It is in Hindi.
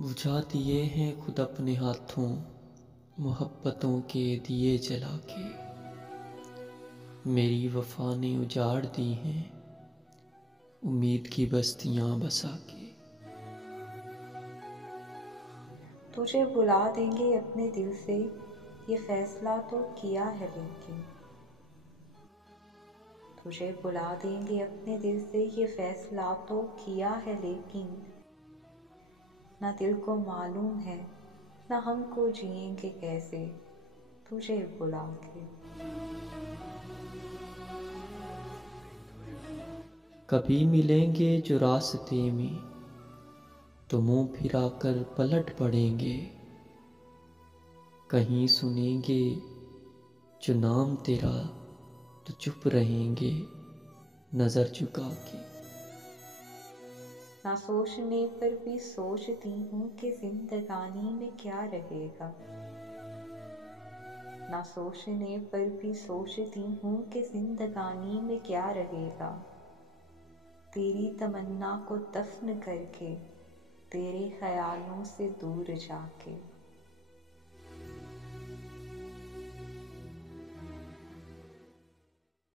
बुझा दिए हैं खुद अपने हाथों मोहब्बतों के दिए जला के। मेरी वफा ने उजाड़ दी हैं उम्मीद की बस्तियां बसा के। तुझे बुला देंगे अपने दिल से, ये फैसला तो किया है लेकिन। तुझे बुला देंगे अपने दिल से, ये फैसला तो किया है लेकिन। ना दिल को मालूम है ना हमको जिएंगे कैसे तुझे बुला के। कभी मिलेंगे जो रास्ते में तो मुंह फिरा कर पलट पड़ेंगे। कहीं सुनेंगे जो नाम तेरा तो चुप रहेंगे नजर झुका के। ना सोचने पर भी सोचती हूँ कि जिंदगानी में क्या रहेगा। ना सोचने पर भी सोचती हूँ कि जिंदगानी में क्या रहेगा। तेरी तमन्ना को दफन करके तेरे ख्यालों से दूर जाके।